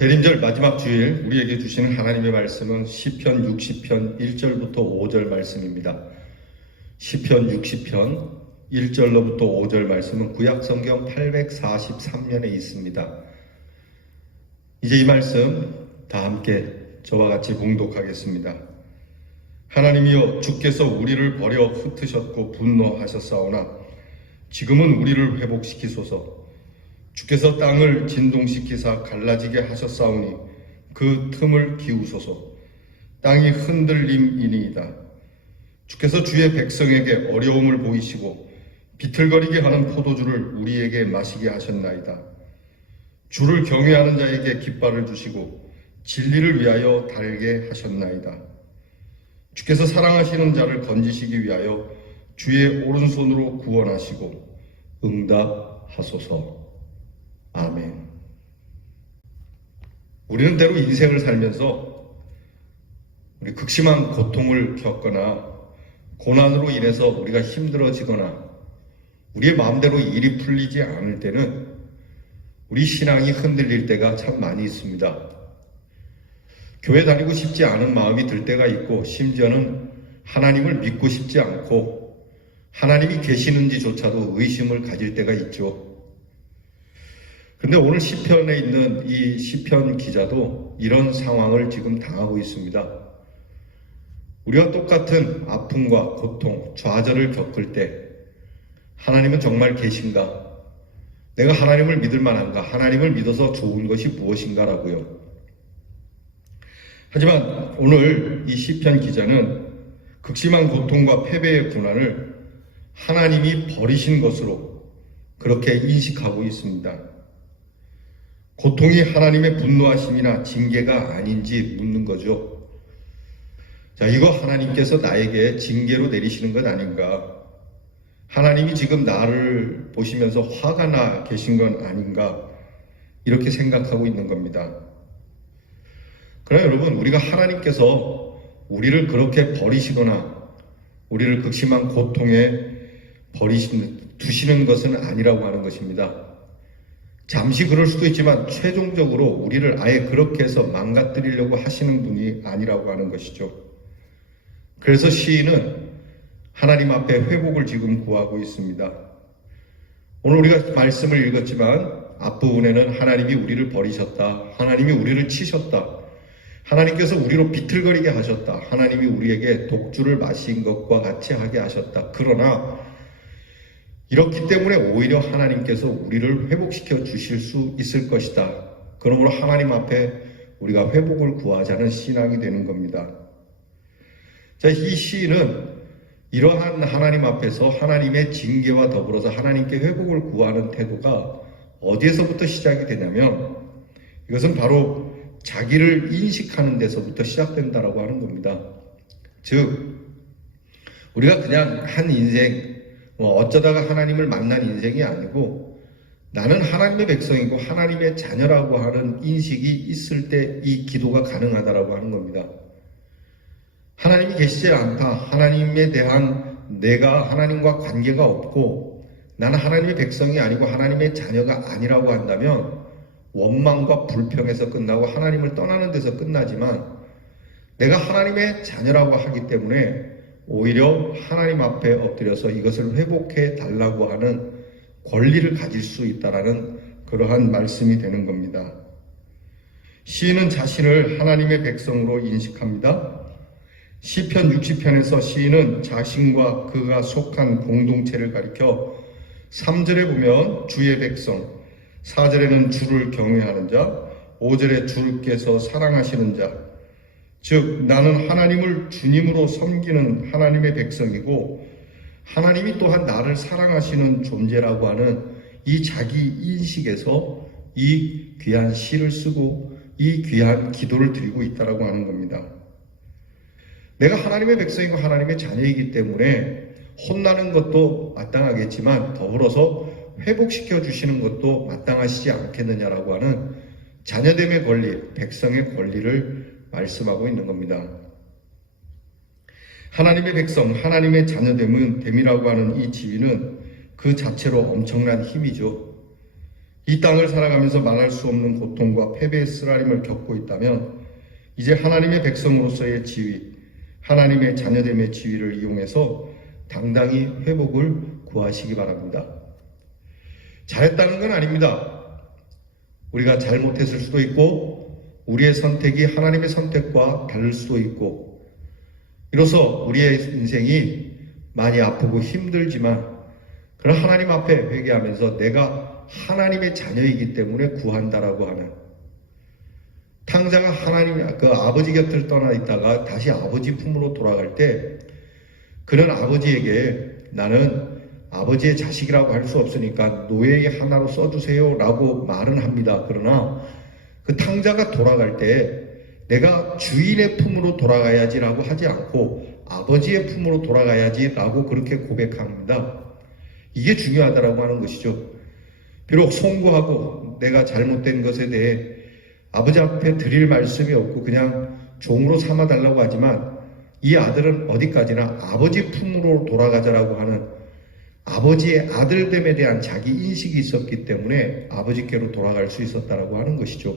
대림절 마지막 주일 우리에게 주시는 하나님의 말씀은 시편 60편 1절부터 5절 말씀입니다. 시편 60편 1절로부터 5절 말씀은 구약성경 843면에 있습니다. 이제 이 말씀 다 함께 저와 같이 봉독하겠습니다. 하나님이여, 주께서 우리를 버려 흩으셨고 분노하셨사오나 지금은 우리를 회복시키소서. 주께서 땅을 진동시키사 갈라지게 하셨사오니 그 틈을 기우소서. 땅이 흔들림이니이다. 주께서 주의 백성에게 어려움을 보이시고 비틀거리게 하는 포도주를 우리에게 마시게 하셨나이다. 주를 경외하는 자에게 깃발을 주시고 진리를 위하여 달게 하셨나이다. 주께서 사랑하시는 자를 건지시기 위하여 주의 오른손으로 구원하시고 응답하소서. 아멘. 우리는 때로 인생을 살면서 우리 극심한 고통을 겪거나 고난으로 인해서 우리가 힘들어지거나 우리의 마음대로 일이 풀리지 않을 때는 우리 신앙이 흔들릴 때가 참 많이 있습니다. 교회 다니고 싶지 않은 마음이 들 때가 있고, 심지어는 하나님을 믿고 싶지 않고 하나님이 계시는지조차도 의심을 가질 때가 있죠. 근데 오늘 시편에 있는 이 시편 기자도 이런 상황을 지금 당하고 있습니다. 우리와 똑같은 아픔과 고통, 좌절을 겪을 때 하나님은 정말 계신가? 내가 하나님을 믿을 만한가? 하나님을 믿어서 좋은 것이 무엇인가라고요. 하지만 오늘 이 시편 기자는 극심한 고통과 패배의 고난을 하나님이 버리신 것으로 그렇게 인식하고 있습니다. 고통이 하나님의 분노하심이나 징계가 아닌지 묻는 거죠. 자, 이거 하나님께서 나에게 징계로 내리시는 것 아닌가? 하나님이 지금 나를 보시면서 화가 나 계신 건 아닌가? 이렇게 생각하고 있는 겁니다. 그러나 여러분, 우리가 하나님께서 우리를 그렇게 버리시거나 우리를 극심한 고통에 두시는 것은 아니라고 하는 것입니다. 잠시 그럴 수도 있지만 최종적으로 우리를 아예 그렇게 해서 망가뜨리려고 하시는 분이 아니라고 하는 것이죠. 그래서 시인은 하나님 앞에 회복을 지금 구하고 있습니다. 오늘 우리가 말씀을 읽었지만 앞부분에는 하나님이 우리를 버리셨다, 하나님이 우리를 치셨다, 하나님께서 우리로 비틀거리게 하셨다, 하나님이 우리에게 독주를 마신 것과 같이 하게 하셨다. 그러나 이렇기 때문에 오히려 하나님께서 우리를 회복시켜 주실 수 있을 것이다. 그러므로 하나님 앞에 우리가 회복을 구하자는 신앙이 되는 겁니다. 자, 이 시인은 이러한 하나님 앞에서 하나님의 징계와 더불어서 하나님께 회복을 구하는 태도가 어디에서부터 시작이 되냐면, 이것은 바로 자기를 인식하는 데서부터 시작된다라고 하는 겁니다. 즉, 우리가 그냥 한 인생, 어쩌다가 하나님을 만난 인생이 아니고 나는 하나님의 백성이고 하나님의 자녀라고 하는 인식이 있을 때 이 기도가 가능하다라고 하는 겁니다. 하나님이 계시지 않다, 하나님에 대한 내가 하나님과 관계가 없고 나는 하나님의 백성이 아니고 하나님의 자녀가 아니라고 한다면 원망과 불평에서 끝나고 하나님을 떠나는 데서 끝나지만, 내가 하나님의 자녀라고 하기 때문에 오히려 하나님 앞에 엎드려서 이것을 회복해 달라고 하는 권리를 가질 수 있다라는 그러한 말씀이 되는 겁니다. 시인은 자신을 하나님의 백성으로 인식합니다. 시편 60편에서 시인은 자신과 그가 속한 공동체를 가리켜 3절에 보면 주의 백성, 4절에는 주를 경외하는 자, 5절에 주께서 사랑하시는 자, 즉 나는 하나님을 주님으로 섬기는 하나님의 백성이고 하나님이 또한 나를 사랑하시는 존재라고 하는 이 자기 인식에서 이 귀한 시를 쓰고 이 귀한 기도를 드리고 있다라고 하는 겁니다. 내가 하나님의 백성이고 하나님의 자녀이기 때문에 혼나는 것도 마땅하겠지만 더불어서 회복시켜 주시는 것도 마땅하시지 않겠느냐라고 하는 자녀됨의 권리, 백성의 권리를 말씀하고 있는 겁니다. 하나님의 백성, 하나님의 자녀됨이라고 하는 이 지위는 그 자체로 엄청난 힘이죠. 이 땅을 살아가면서 말할 수 없는 고통과 패배의 쓰라림을 겪고 있다면 이제 하나님의 백성으로서의 지위, 하나님의 자녀됨의 지위를 이용해서 당당히 회복을 구하시기 바랍니다. 잘했다는 건 아닙니다. 우리가 잘못했을 수도 있고 우리의 선택이 하나님의 선택과 다를 수도 있고 이로써 우리의 인생이 많이 아프고 힘들지만 그런 하나님 앞에 회개하면서 내가 하나님의 자녀이기 때문에 구한다라고 하는 탕자가 하나님 그 아버지 곁을 떠나 있다가 다시 아버지 품으로 돌아갈 때 그는 아버지에게 나는 아버지의 자식이라고 할 수 없으니까 노예의 하나로 써주세요 라고 말은 합니다. 그러나 그 탕자가 돌아갈 때 내가 주인의 품으로 돌아가야지 라고 하지 않고 아버지의 품으로 돌아가야지 라고 그렇게 고백합니다. 이게 중요하다라고 하는 것이죠. 비록 송구하고 내가 잘못된 것에 대해 아버지 앞에 드릴 말씀이 없고 그냥 종으로 삼아달라고 하지만 이 아들은 어디까지나 아버지 품으로 돌아가자라고 하는 아버지의 아들됨에 대한 자기 인식이 있었기 때문에 아버지께로 돌아갈 수 있었다라고 하는 것이죠.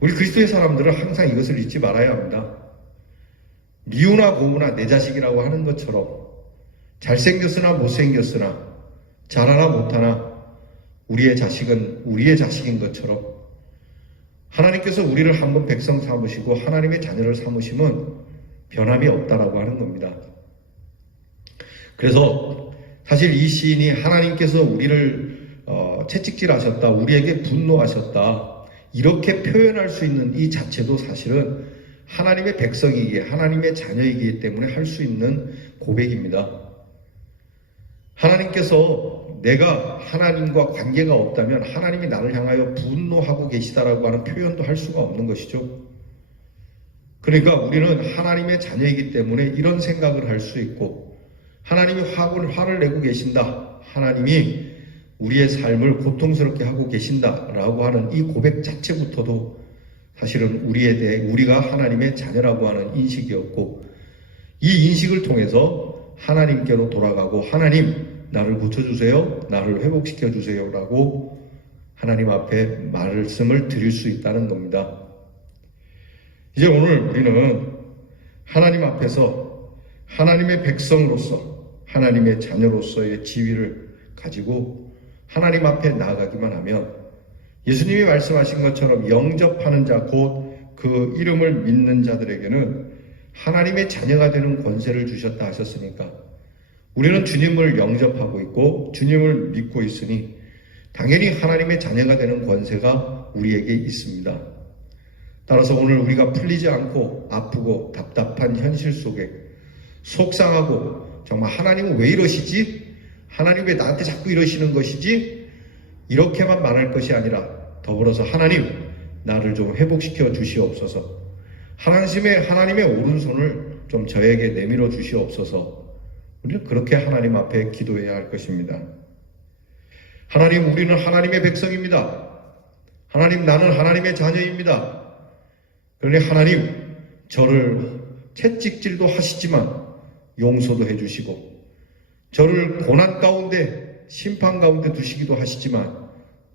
우리 그리스도의 사람들은 항상 이것을 잊지 말아야 합니다. 미우나 고우나 내 자식이라고 하는 것처럼 잘생겼으나 못생겼으나 잘하나 못하나 우리의 자식은 우리의 자식인 것처럼 하나님께서 우리를 한번 백성 삼으시고 하나님의 자녀를 삼으심은 변함이 없다라고 하는 겁니다. 그래서 사실 이 시인이 하나님께서 우리를 채찍질하셨다, 우리에게 분노하셨다 이렇게 표현할 수 있는 이 자체도 사실은 하나님의 백성이기에 하나님의 자녀이기 때문에 할 수 있는 고백입니다. 하나님께서 내가 하나님과 관계가 없다면 하나님이 나를 향하여 분노하고 계시다라고 하는 표현도 할 수가 없는 것이죠. 그러니까 우리는 하나님의 자녀이기 때문에 이런 생각을 할 수 있고 하나님이 화를 내고 계신다. 하나님이 우리의 삶을 고통스럽게 하고 계신다라고 하는 이 고백 자체부터도 사실은 우리에 대해 우리가 하나님의 자녀라고 하는 인식이었고 이 인식을 통해서 하나님께로 돌아가고 하나님 나를 고쳐주세요. 나를 회복시켜주세요. 라고 하나님 앞에 말씀을 드릴 수 있다는 겁니다. 이제 오늘 우리는 하나님 앞에서 하나님의 백성으로서 하나님의 자녀로서의 지위를 가지고 하나님 앞에 나아가기만 하면 예수님이 말씀하신 것처럼 영접하는 자 곧 그 이름을 믿는 자들에게는 하나님의 자녀가 되는 권세를 주셨다 하셨으니까 우리는 주님을 영접하고 있고 주님을 믿고 있으니 당연히 하나님의 자녀가 되는 권세가 우리에게 있습니다. 따라서 오늘 우리가 풀리지 않고 아프고 답답한 현실 속에 속상하고 정말 하나님은 왜 이러시지? 하나님 왜 나한테 자꾸 이러시는 것이지? 이렇게만 말할 것이 아니라 더불어서 하나님 나를 좀 회복시켜 주시옵소서. 하나님의 오른손을 좀 저에게 내밀어 주시옵소서. 우리는 그렇게 하나님 앞에 기도해야 할 것입니다. 하나님, 우리는 하나님의 백성입니다. 하나님, 나는 하나님의 자녀입니다. 그러니 하나님, 저를 채찍질도 하시지만 용서도 해주시고 저를 고난 가운데 심판 가운데 두시기도 하시지만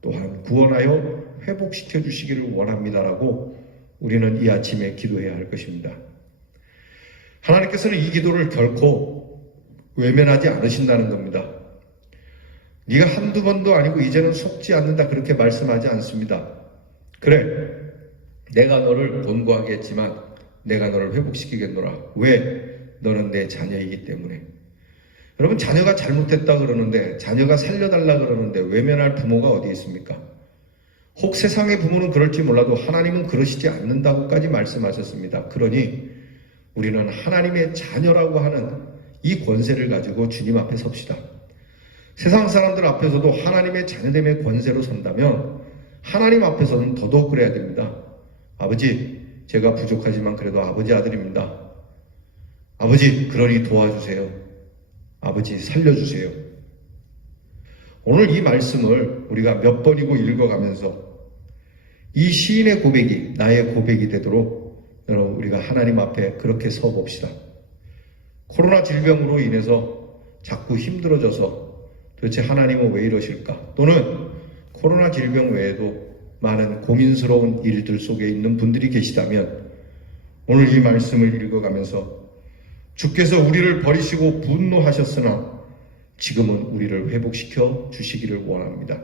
또한 구원하여 회복시켜 주시기를 원합니다라고 우리는 이 아침에 기도해야 할 것입니다. 하나님께서는 이 기도를 결코 외면하지 않으신다는 겁니다. 네가 한두 번도 아니고 이제는 속지 않는다 그렇게 말씀하지 않습니다. 그래, 내가 너를 권고하게 했지만 내가 너를 회복시키겠노라. 왜? 너는 내 자녀이기 때문에. 여러분, 자녀가 잘못했다 그러는데 자녀가 살려달라 그러는데 외면할 부모가 어디 있습니까? 혹 세상의 부모는 그럴지 몰라도 하나님은 그러시지 않는다고까지 말씀하셨습니다. 그러니 우리는 하나님의 자녀라고 하는 이 권세를 가지고 주님 앞에 섭시다. 세상 사람들 앞에서도 하나님의 자녀됨의 권세로 선다면 하나님 앞에서는 더더욱 그래야 됩니다. 아버지, 제가 부족하지만 그래도 아버지 아들입니다. 아버지, 그러니 도와주세요. 아버지, 살려주세요. 오늘 이 말씀을 우리가 몇 번이고 읽어가면서 이 시인의 고백이 나의 고백이 되도록 여러분 우리가 하나님 앞에 그렇게 서 봅시다. 코로나 질병으로 인해서 자꾸 힘들어져서 도대체 하나님은 왜 이러실까? 또는 코로나 질병 외에도 많은 고민스러운 일들 속에 있는 분들이 계시다면 오늘 이 말씀을 읽어가면서 주께서 우리를 버리시고 분노하셨으나 지금은 우리를 회복시켜 주시기를 원합니다.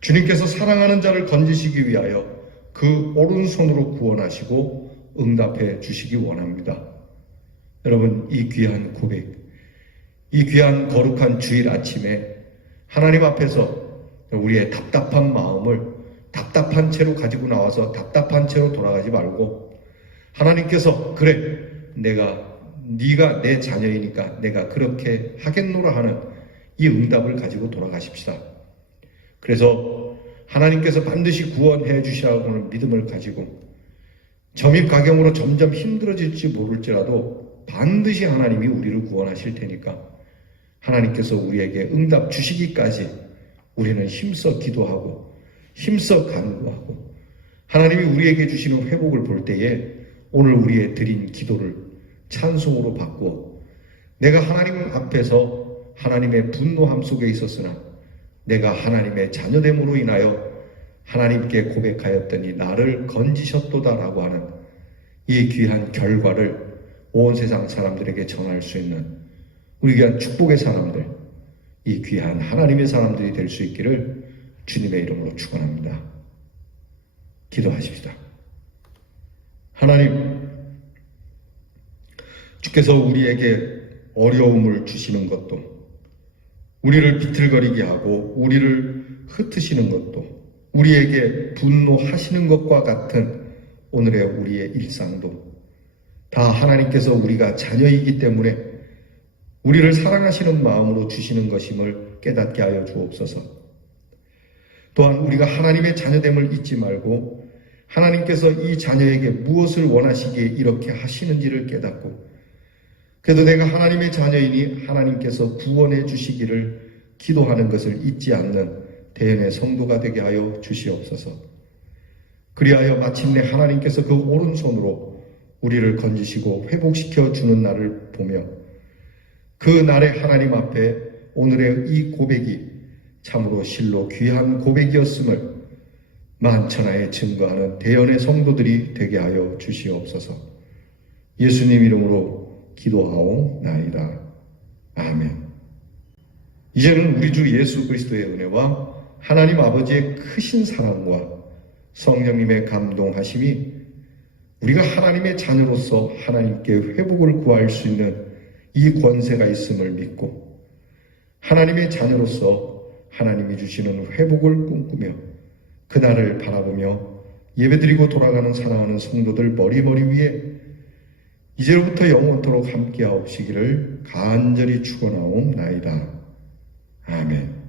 주님께서 사랑하는 자를 건지시기 위하여 그 오른손으로 구원하시고 응답해 주시기 원합니다. 여러분, 이 귀한 고백, 이 귀한 거룩한 주일 아침에 하나님 앞에서 우리의 답답한 마음을 답답한 채로 가지고 나와서 답답한 채로 돌아가지 말고 하나님께서 그래, 네가 내 자녀이니까 내가 그렇게 하겠노라 하는 이 응답을 가지고 돌아가십시다. 그래서 하나님께서 반드시 구원해 주시라고 하는 믿음을 가지고 점입가경으로 점점 힘들어질지 모를지라도 반드시 하나님이 우리를 구원하실 테니까 하나님께서 우리에게 응답 주시기까지 우리는 힘써 기도하고 힘써 간구하고 하나님이 우리에게 주시는 회복을 볼 때에 오늘 우리의 드린 기도를 찬송으로 바꾸어 내가 하나님 앞에서 하나님의 분노함 속에 있었으나 내가 하나님의 자녀됨으로 인하여 하나님께 고백하였더니 나를 건지셨도다라고 하는 이 귀한 결과를 온 세상 사람들에게 전할 수 있는 우리 귀한 축복의 사람들, 이 귀한 하나님의 사람들이 될 수 있기를 주님의 이름으로 축원합니다. 기도하십시다. 하나님, 주께서 우리에게 어려움을 주시는 것도 우리를 비틀거리게 하고 우리를 흩으시는 것도 우리에게 분노하시는 것과 같은 오늘의 우리의 일상도 다 하나님께서 우리가 자녀이기 때문에 우리를 사랑하시는 마음으로 주시는 것임을 깨닫게 하여 주옵소서. 또한 우리가 하나님의 자녀됨을 잊지 말고 하나님께서 이 자녀에게 무엇을 원하시기에 이렇게 하시는지를 깨닫고 그래도 내가 하나님의 자녀이니 하나님께서 구원해 주시기를 기도하는 것을 잊지 않는 대연의 성도가 되게 하여 주시옵소서. 그리하여 마침내 하나님께서 그 오른손으로 우리를 건지시고 회복시켜 주는 날을 보며 그 날의 하나님 앞에 오늘의 이 고백이 참으로 실로 귀한 고백이었음을 만천하에 증거하는 대연의 성도들이 되게 하여 주시옵소서. 예수님 이름으로 기도하옵나이다. 아멘. 이제는 우리 주 예수 그리스도의 은혜와 하나님 아버지의 크신 사랑과 성령님의 감동하심이 우리가 하나님의 자녀로서 하나님께 회복을 구할 수 있는 이 권세가 있음을 믿고 하나님의 자녀로서 하나님이 주시는 회복을 꿈꾸며 그날을 바라보며 예배드리고 돌아가는 사랑하는 성도들 머리머리 위에 이제로부터 영원토록 함께하옵시기를 간절히 축원하옵나이다. 아멘.